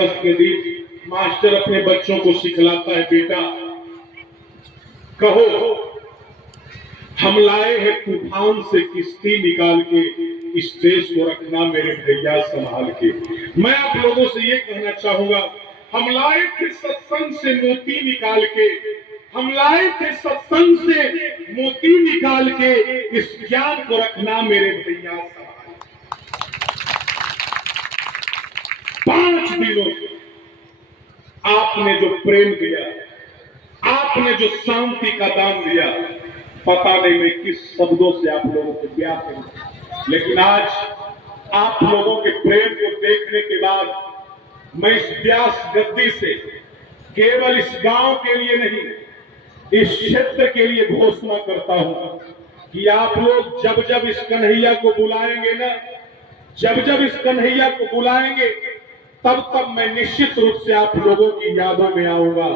अगस्त के दिन मास्टर अपने बच्चों को सिखलाता है, बेटा कहो हम लाए हैं तूफान से किश्ती निकाल के, इस देश को रखना मेरे भैया संभाल के। मैं आप लोगों से ये कहना चाहूंगा, हम लाए थे सत्संग से मोती निकाल के, हम लाए थे सत्संग से मोती निकाल के, इस ज्ञान को रखना मेरे भैया संभाल के। 5 दिनों से आपने जो प्रेम दिया, आपने जो शांति का दान दिया, पता नहीं मैं किस शब्दों से आप लोगों को क्या करूं, लेकिन आज आप लोगों के प्रेम को देखने के बाद मैं इस व्यास गद्दी से केवल इस गांव के लिए नहीं, इस क्षेत्र के लिए घोषणा करता हूं कि आप लोग जब जब इस कन्हैया को बुलाएंगे ना, जब जब इस कन्हैया को बुलाएंगे, तब तब मैं निश्चित रूप से आप लोगों की यादों में आऊंगा।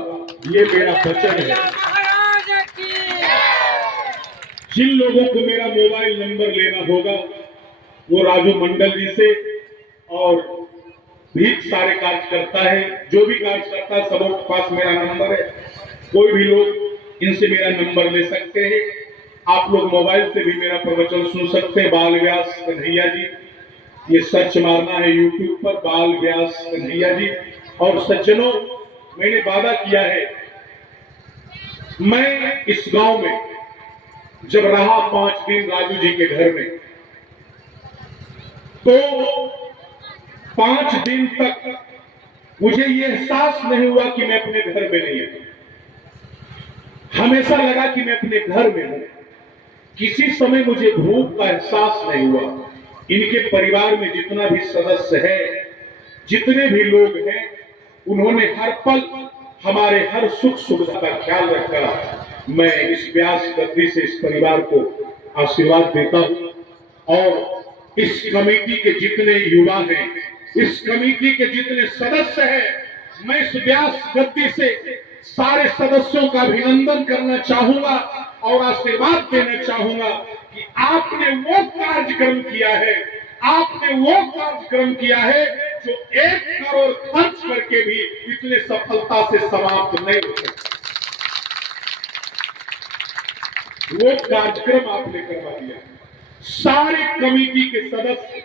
ये मेरा वचन है। जिन लोगों को मेरा मोबाइल नंबर लेना होगा वो राजू मंडल जी से, और भी सारे कार्यकर्ता है, जो भी कार्य करता है सबों के पास मेरा नंबर है। कोई भी लोग इनसे मेरा नंबर ले सकते हैं। आप लोग मोबाइल से भी मेरा प्रवचन सुन सकते हैं। बाल व्यास कन्हैया जी, ये सर्च मारना है यूट्यूब पर, बाल व्यास कन्हैया जी। और सज्जनों, मैंने वादा किया है, मैं इस गांव में जब रहा 5 दिन राजू जी के घर में, तो 5 दिन तक मुझे ये एहसास नहीं हुआ कि मैं अपने घर में नहीं हूं। हमेशा लगा कि मैं अपने घर में हूं। किसी समय मुझे भूख का एहसास नहीं हुआ। इनके परिवार में जितना भी सदस्य है, जितने भी लोग हैं, उन्होंने हर पल हमारे हर सुख सुविधा का ख्याल रखा। मैं इस व्यास गद्दी से इस परिवार को आशीर्वाद देता हूं, और इस कमेटी के जितने युवा हैं, इस कमेटी के जितने सदस्य हैं, मैं इस व्यास गद्दी से सारे सदस्यों का अभिनंदन करना चाहूंगा और आशीर्वाद देना चाहूंगा कि आपने वो कार्यक्रम किया है, आपने वो कार्यक्रम किया है जो 1 करोड़ खर्च करके भी इतने सफलता से समाप्त नहीं हो सकता। वो कार्यक्रम आपने करवा दिया। सारे कमेटी के सदस्य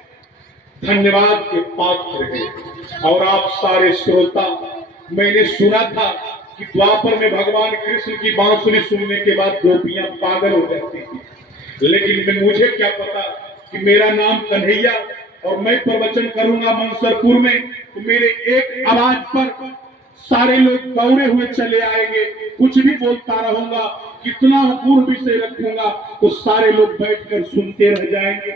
धन्यवाद के पात्र हैं। और आप सारे श्रोता, मैंने सुना था कि द्वापर में भगवान कृष्ण की बांसुरी सुनने के बाद गोपियां पागल हो जाती थी, लेकिन मुझे क्या पता कि मेरा नाम कन्हैया, और मैं प्रवचन करूंगा मंसरपुर में, तो मेरे एक आवाज पर सारे लोग दौड़े हुए चले आएंगे। कुछ भी बोलता रहूंगा, कितना गुण विषय रखूंगा, तो सारे लोग बैठकर सुनते रह जाएंगे।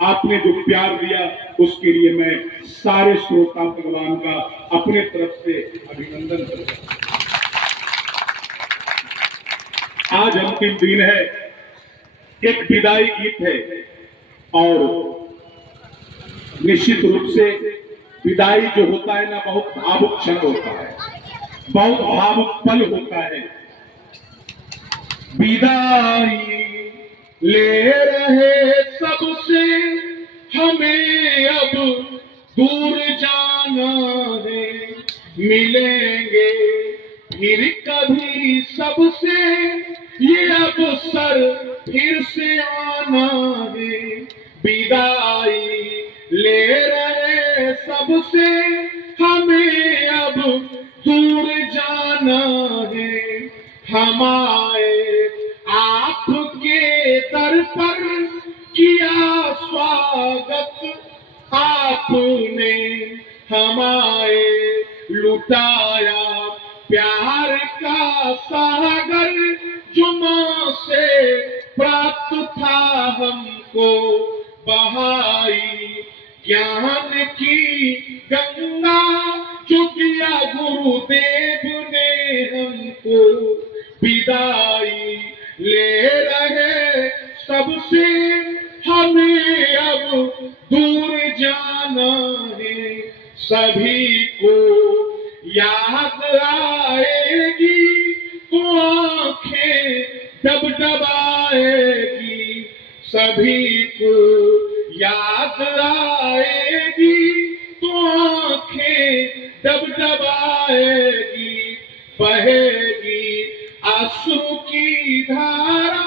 आपने जो प्यार दिया उसके लिए मैं सारे श्रोता भगवान का अपने तरफ से अभिनंदन करता हूं। आज अंतिम दिन है, एक विदाई गीत है, और निश्चित रूप से विदाई जो होता है ना, बहुत भावुक क्षण होता है, बहुत भावुक पल होता है। विदाई ले रहे सबसे, हमें अब दूर जाना है, मिलेंगे फिर कभी सबसे, ये अवसर फिर से आना है। विदाई ले रहे सबसे, हमें अब दूर जाना है, हमारे आपके दर पर किया स्वागत आपने, हमारे लुटाया प्यार का सागर, जो मां से प्राप्त था हमको, बहाई ज्ञान की गंगा, जो किया गुरुदेव ने हमको। विदाई ले रहे सबसे, हमें अब दूर जाना है, सभी को याद आएगी तो आंखें डबडबाएगी, सभी को याद आएगी तो आंखें डबडबाएगी, बहेगी आंसू की धारा,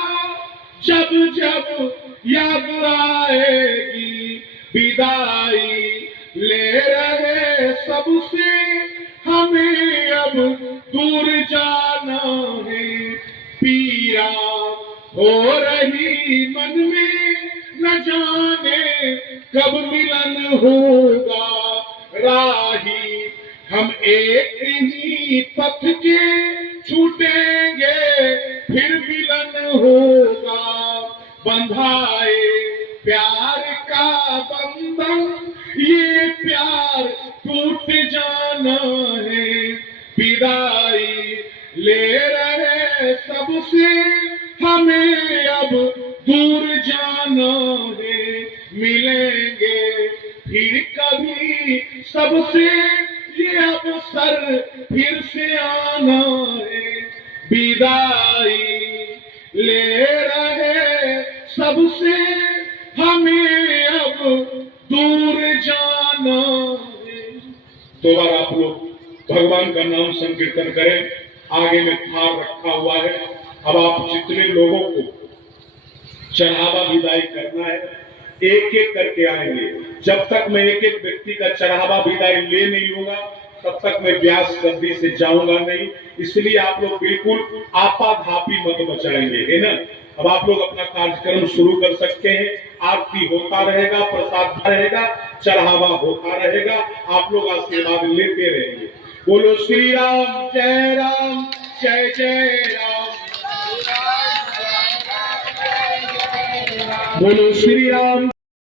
जब जब याद आएगी विदाई ले रहे सबसे, हमें अब दूर जाना है। पीड़ा हो रही मन में, न जाने कब मिलन होगा। राही हम एक ही पथ के छूटेंगे, फिर मिलन होगा। बंधाए प्यार का बंधन, ये प्यार टूट जाना है। विदाई ले रहे सबसे, हमें अब दूर जाना है। मिलेंगे फिर कभी सबसे, ये अवसर फिर से आना है। विदाई ले रहे सबसे, हमें अब दूर जाना है। दो बार आप लोग भगवान का नाम संकीर्तन करें। आगे में थाल रखा हुआ है। अब आप जितने लोगों को चढ़ावा विदाई करना है, एक एक करके आएंगे। जब तक मैं एक एक व्यक्ति का चढ़ावा विदाई ले नहीं लूंगा, तब तक मैं व्यास गद्दी से जाऊंगा नहीं। इसलिए आप लोग बिल्कुल आपाधापी मत मचाएंगे, है ना। अब आप लोग अपना कार्यक्रम शुरू कर सकते हैं। आरती होता रहेगा, प्रसाद रहेगा, चढ़ावा होता रहेगा। आप लोग आशीर्वाद लेते रहेंगे। बोलो श्री राम, जय राम, जय जय राम। बोलो श्री राम।